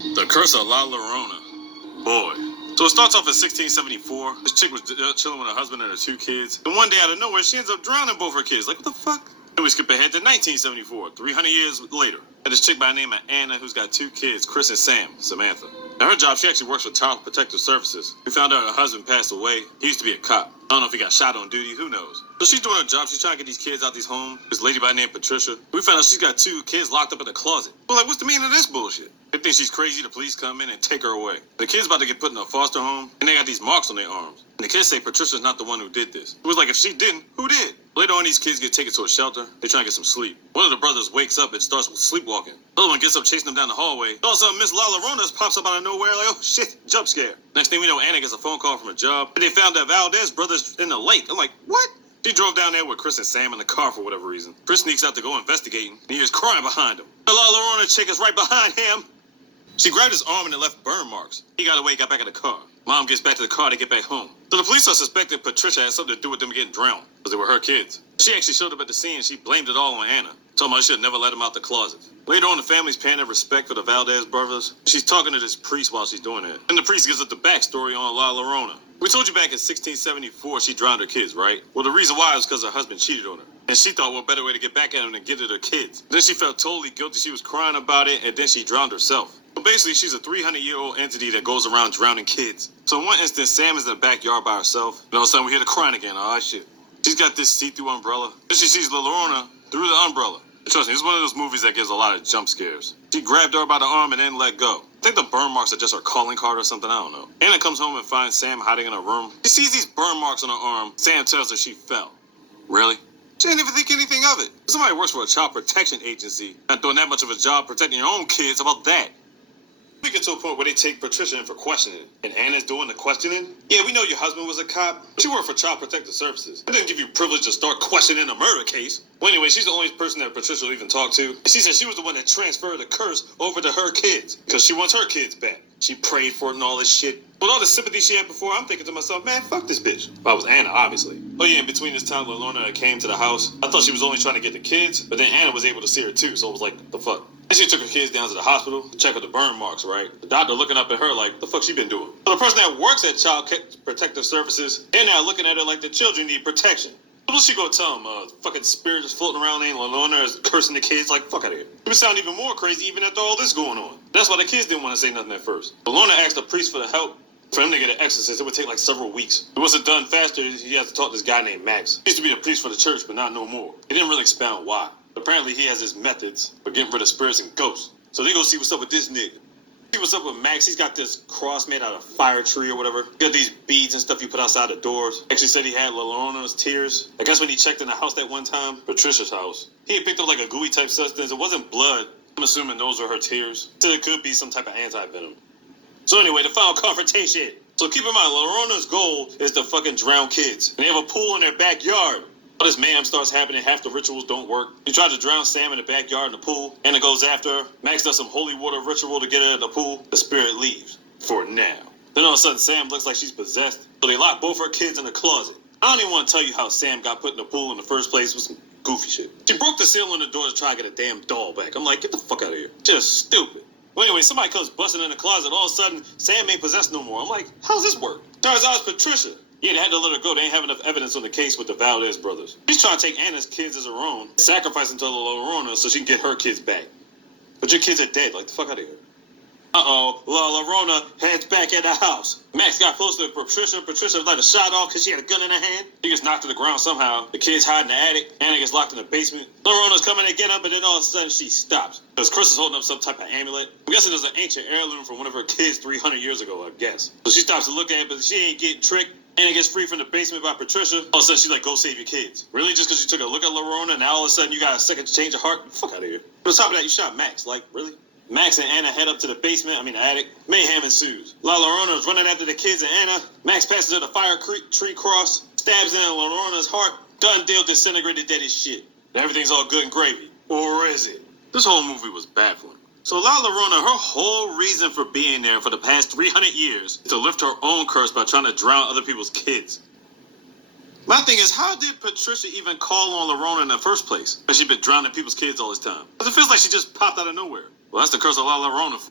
The Curse of La Llorona. Boy. So it starts off in 1674. This chick was chilling with her husband and her 2 kids. And one day out of nowhere, she ends up drowning both her kids. Like, what the fuck? Then we skip ahead to 1974, 300 years later. And this chick by the name of Anna, who's got 2 kids, Chris and Samantha. Now her job, she actually works for Child Protective Services. We found out her husband passed away. He used to be a cop. I don't know if he got shot on duty, who knows. So she's doing her job, she's trying to get these kids out these homes. This lady by the name of Patricia. We found out she's got 2 kids locked up in the closet. We're like, what's the meaning of this bullshit? They think she's crazy, the police come in and take her away. The kids about to get put in a foster home, and they got these marks on their arms. And the kids say Patricia's not the one who did this. It was like, if she didn't, who did? Later on, these kids get taken to a shelter. They try to get some sleep. One of the brothers wakes up and starts sleepwalking. The other one gets up chasing them down the hallway. All of a sudden, Miss La Llorona pops up out of nowhere like, oh shit, jump scare. Next thing we know, Anna gets a phone call from a job. And they found that Valdez brothers in the lake. I'm like, what? She drove down there with Chris and Sam in the car for whatever reason. Chris sneaks out to go investigating, and he hears crying behind him. The La Llorona chick is right behind him. She grabbed his arm and it left burn marks. He got away, got back in the car. Mom gets back to the car to get back home. So the police are suspecting Patricia had something to do with them getting drowned, because they were her kids. She actually showed up at the scene and she blamed it all on Anna. Told her she should never let him out the closet. Later on, the family's paying their respect for the Valdez brothers. She's talking to this priest while she's doing it. And the priest gives us the backstory on La Llorona. We told you back in 1674 she drowned her kids, right? Well, the reason why was because her husband cheated on her. And she thought, well, a better way to get back at him than get at her kids. Then she felt totally guilty. She was crying about it, and then she drowned herself. But basically, she's a 300-year-old entity that goes around drowning kids. So in one instance, Sam is in the backyard by herself. And all of a sudden, we hear the crying again. Oh, shit. She's got this see-through umbrella. Then she sees La Llorona through the umbrella. And trust me, it's one of those movies that gives a lot of jump scares. She grabbed her by the arm and then let go. I think the burn marks are just her calling card or something, I don't know. Anna comes home and finds Sam hiding in her room. She sees these burn marks on her arm. Sam tells her she fell. Really? She didn't even think anything of it. Somebody works for a child protection agency, not doing that much of a job protecting your own kids. About that? We get to a point where they take Patricia in for questioning, and Anna's doing the questioning. Yeah, we know your husband was a cop, but you work for Child Protective Services. That didn't give you privilege to start questioning a murder case. Well, anyway, she's the only person that Patricia will even talk to. And she said she was the one that transferred the curse over to her kids, because she wants her kids back. She prayed for it and all this shit. With all the sympathy she had before, I'm thinking to myself, man, fuck this bitch. Well, I was Anna, obviously. Oh yeah, in between this time, Llorona came to the house. I thought she was only trying to get the kids, but then Anna was able to see her too, so it was like, the fuck? And she took her kids down to the hospital to check out the burn marks, right? The doctor looking up at her like, the fuck she been doing? So the person that works at Child Protective Services, they're now looking at her like the children need protection. So what's she gonna tell them? Fucking spirit is floating around and Llorona is cursing the kids? Like, fuck out of here. It would sound even more crazy even after all this going on. That's why the kids didn't want to say nothing at first. Llorona asked the priest for the help. For him to get an exorcist, it would take like several weeks. If it wasn't done faster, he had to talk to this guy named Max. He used to be the priest for the church, but not no more. He didn't really expound why. Apparently, he has his methods for getting rid of spirits and ghosts. So they go see what's up with this nigga. See what's up with Max. He's got this cross made out of fire tree or whatever. He got these beads and stuff you put outside the doors. Actually said he had La Llorona's tears. I guess when he checked in the house that one time, Patricia's house, he had picked up like a gooey type substance. It wasn't blood. I'm assuming those were her tears. So it could be some type of anti-venom. So anyway, the final confrontation. So keep in mind, Llorona's goal is to fucking drown kids. And they have a pool in their backyard. All this mayhem starts happening, half the rituals don't work. He tried to drown Sam in the backyard in the pool. Anna goes after her. Max does some holy water ritual to get her in the pool. The spirit leaves. For now. Then all of a sudden, Sam looks like she's possessed. So they lock both her kids in the closet. I don't even want to tell you how Sam got put in the pool in the first place with some goofy shit. She broke the seal on the door to try to get a damn doll back. I'm like, get the fuck out of here. Just stupid. Well, anyway, somebody comes busting in the closet. All of a sudden, Sam ain't possessed no more. I'm like, how's this work? Turns out it's Patricia. Yeah, they had to let her go. They ain't have enough evidence on the case with the Valdez brothers. She's trying to take Anna's kids as her own, sacrifice them to La Llorona so she can get her kids back. But your kids are dead. Like, the fuck out of here. Uh-oh. La Llorona heads back at the house. Max got close to Patricia. Patricia let a shot off because she had a gun in her hand. She gets knocked to the ground somehow. The kids hide in the attic. Anna gets locked in the basement. La Llorona's coming to get up, but then all of a sudden she stops. Because Chris is holding up some type of amulet. I'm guessing it's an ancient heirloom from one of her kids 300 years ago, I guess. So she stops to look at it, but she ain't getting tricked. Anna gets free from the basement by Patricia. All of a sudden, she's like, go save your kids. Really? Just because you took a look at Llorona and now all of a sudden you got a second change of heart? Fuck out of here. But on top of that, you shot Max. Like, really? Max and Anna head up to the basement, the attic. Mayhem ensues. La Llorona is running after the kids and Anna. Max passes her the fire tree cross, stabs in La Llorona's heart. Done deal, disintegrated, dead as shit. And everything's all good and gravy. Or is it? This whole movie was baffling. So La Llorona, her whole reason for being there for the past 300 years is to lift her own curse by trying to drown other people's kids. My thing is, how did Patricia even call on Llorona in the first place? Because she's been drowning people's kids all this time. Because it feels like she just popped out of nowhere. Well, that's the curse of La Llorona.